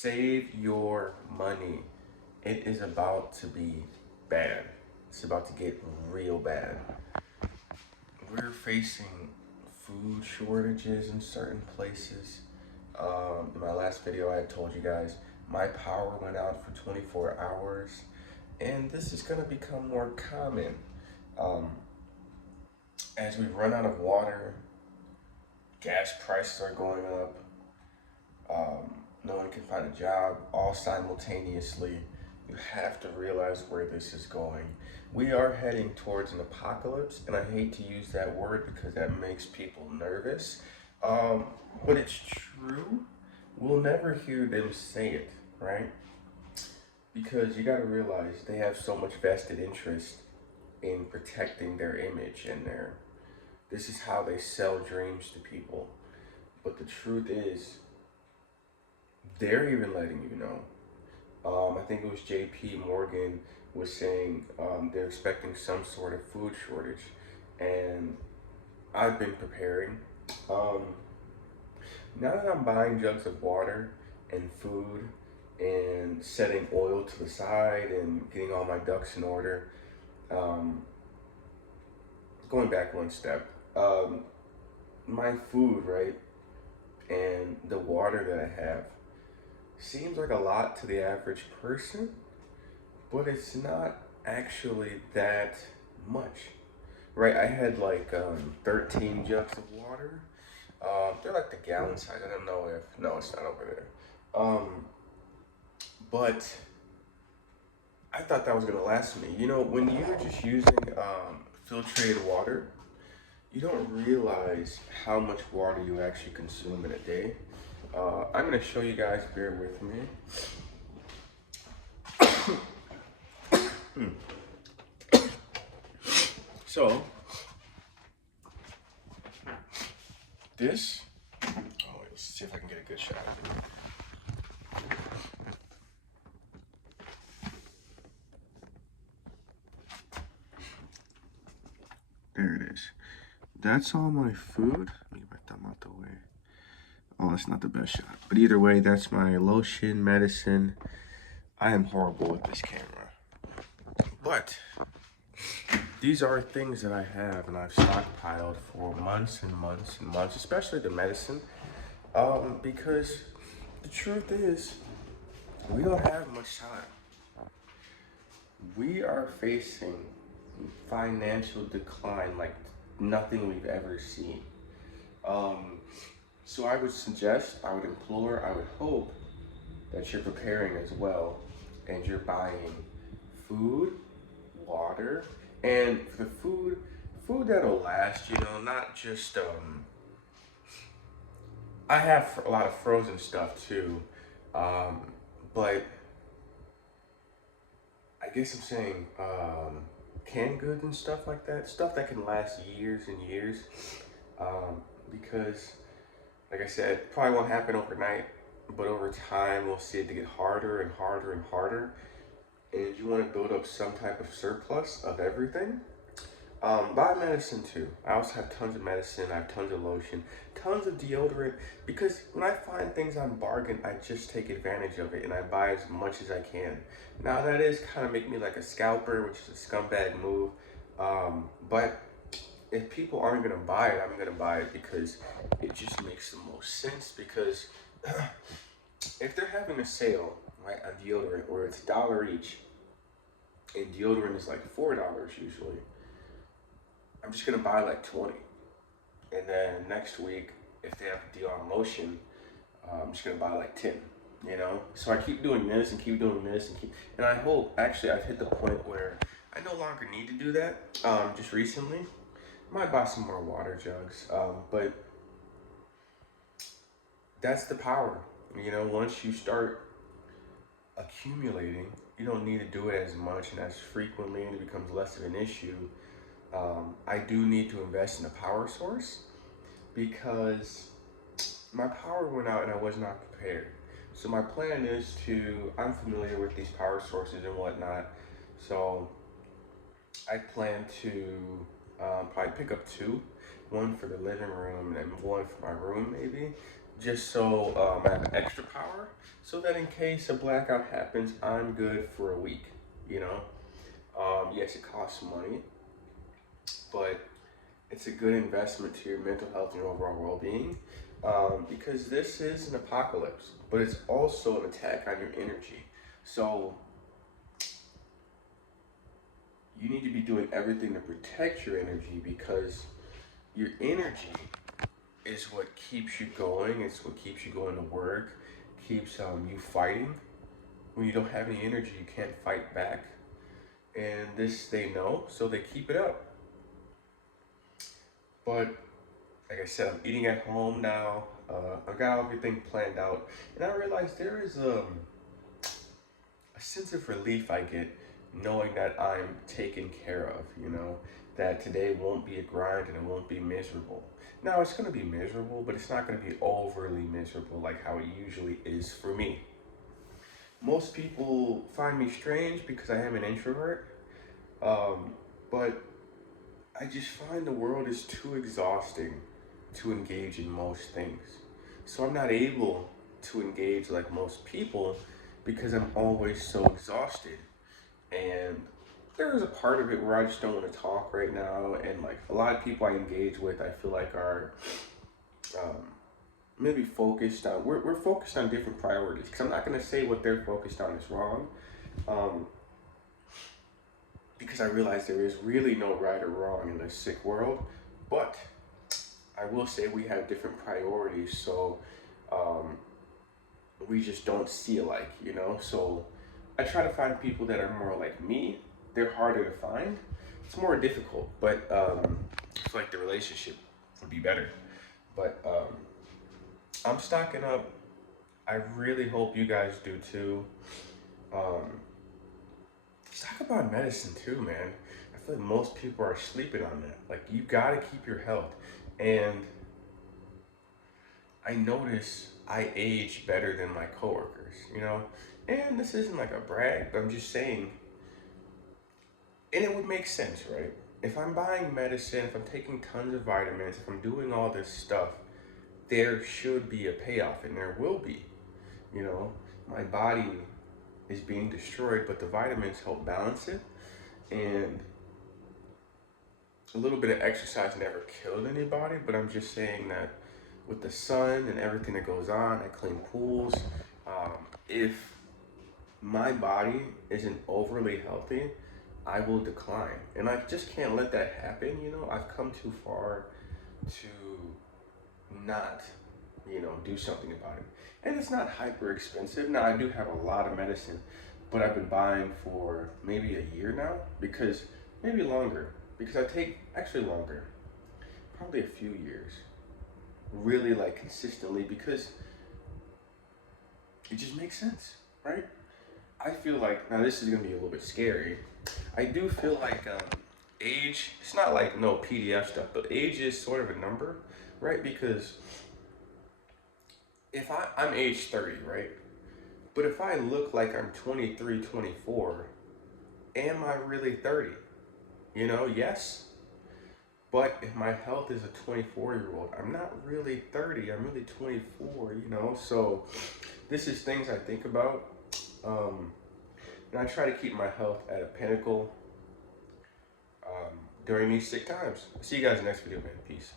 Save your money. It is about to be bad. It's about to get real bad. We're facing food shortages in certain places. In my last video, I had told you guys my power went out for 24 hours, and this is going to become more common. Um, as we run out of water, gas prices are going up. No one can find a job, all simultaneously. You have to realize where this is going. We are heading towards an apocalypse, and I hate to use that word because that makes people nervous. But it's true. We'll never hear them say it, right? Because you gotta realize they have so much vested interest in protecting their image and this is how they sell dreams to people. But the truth is, they're even letting you know. I think it was JP Morgan was saying they're expecting some sort of food shortage, and I've been preparing. Now that I'm buying jugs of water and food and setting oil to the side and getting all my ducks in order, going back one step, my food, right, and the water that I have seems like a lot to the average person, but it's not actually that much, right? I had like 13 jugs of water. They're like the gallon size. I don't know if, no, it's not over there. But I thought that was gonna last me. You know, when you're just using filtered water, you don't realize how much water you actually consume in a day. I'm gonna show you guys, bear with me. So, this, let's see if I can get a good shot of it. There it is. That's all my food. Let me get my thumb out the way. Oh, that's not the best shot. But either way, that's my lotion, medicine. I am horrible with this camera. But these are things that I have and I've stockpiled for months and months and months, especially the medicine. Because the truth is, we don't have much time. We are facing financial decline like nothing we've ever seen. So I would suggest, I would implore, I would hope that you're preparing as well and you're buying food, water, and for the food that'll last, you know, not just, I have a lot of frozen stuff too, but I guess I'm saying canned goods and stuff like that, stuff that can last years and years, because like I said, probably won't happen overnight, but over time we'll see it to get harder and harder and harder. And you want to build up some type of surplus of everything. Buy medicine too. I also have tons of medicine, I have tons of lotion, tons of deodorant, because when I find things on bargain, I just take advantage of it and I buy as much as I can. Now that is kind of make me like a scalper, which is a scumbag move, but if people aren't gonna buy it, I'm gonna buy it because it just makes the most sense. Because if they're having a sale, right, on deodorant, or it's $1 each, and deodorant is like $4 usually, I'm just gonna buy like 20. And then next week, if they have a deal on lotion, I'm just gonna buy like 10, you know? So I keep doing this and keep doing this and I hope, actually I've hit the point where I no longer need to do that, just recently. Might buy some more water jugs, but that's the power. You know, once you start accumulating, you don't need to do it as much and as frequently, and it becomes less of an issue. I do need to invest in a power source because my power went out and I was not prepared. So my plan is I'm familiar with these power sources and whatnot, so I plan to probably pick up two, one for the living room and one for my room maybe, just so I have extra power. so that in case a blackout happens, I'm good for a week, you know? Yes, it costs money, but it's a good investment to your mental health and your overall well-being, because this is an apocalypse, but it's also an attack on your energy. So you need to be doing everything to protect your energy, because your energy is what keeps you going. It's what keeps you going to work, keeps you fighting. When you don't have any energy, you can't fight back. And this they know, so they keep it up. But like I said, I'm eating at home now. I've got everything planned out, and I realized there is a sense of relief I get knowing that I'm taken care of. You know, that today won't be a grind and it won't be miserable. Now it's gonna be miserable, but it's not gonna be overly miserable like how it usually is for me. Most people find me strange because I am an introvert, but I just find the world is too exhausting to engage in most things. So I'm not able to engage like most people because I'm always so exhausted. And there is a part of it where I just don't want to talk right now. And like a lot of people I engage with, I feel like are um, maybe focused on, we're focused on different priorities. Because I'm not going to say what they're focused on is wrong. Um, because I realize there is really no right or wrong in this sick world. But I will say we have different priorities, so um, we just don't see alike, you know? So I try to find people that are more like me. They're harder to find. It's more difficult, but I feel like the relationship would be better. But I'm stocking up. I really hope you guys do too. Um, let's talk about medicine too, man. I feel like most people are sleeping on that. Like, you gotta keep your health. And I notice I age better than my coworkers, you know? And this isn't like a brag, but I'm just saying, and it would make sense, right? If I'm buying medicine, if I'm taking tons of vitamins, if I'm doing all this stuff, there should be a payoff, and there will be, you know? My body is being destroyed, but the vitamins help balance it, and a little bit of exercise never killed anybody, but I'm just saying that with the sun and everything that goes on, I clean pools. If my body isn't overly healthy, I will decline. And I just can't let that happen, you know? I've come too far to not, you know, do something about it. And it's not hyper expensive. Now, I do have a lot of medicine, but I've been buying for maybe a year now, because maybe longer, because I take actually longer, probably a few years, really like consistently, because it just makes sense, right? I feel like, now this is gonna be a little bit scary. I do feel like age, it's not like no PDF stuff, but age is sort of a number, right? Because if I'm age 30, right? But if I look like I'm 23, 24, am I really 30? You know, yes. But if my health is a 24-year-old, I'm not really 30, I'm really 24, you know? So this is things I think about. And I try to keep my health at a pinnacle during these sick times. See you guys in the next video, man. Peace.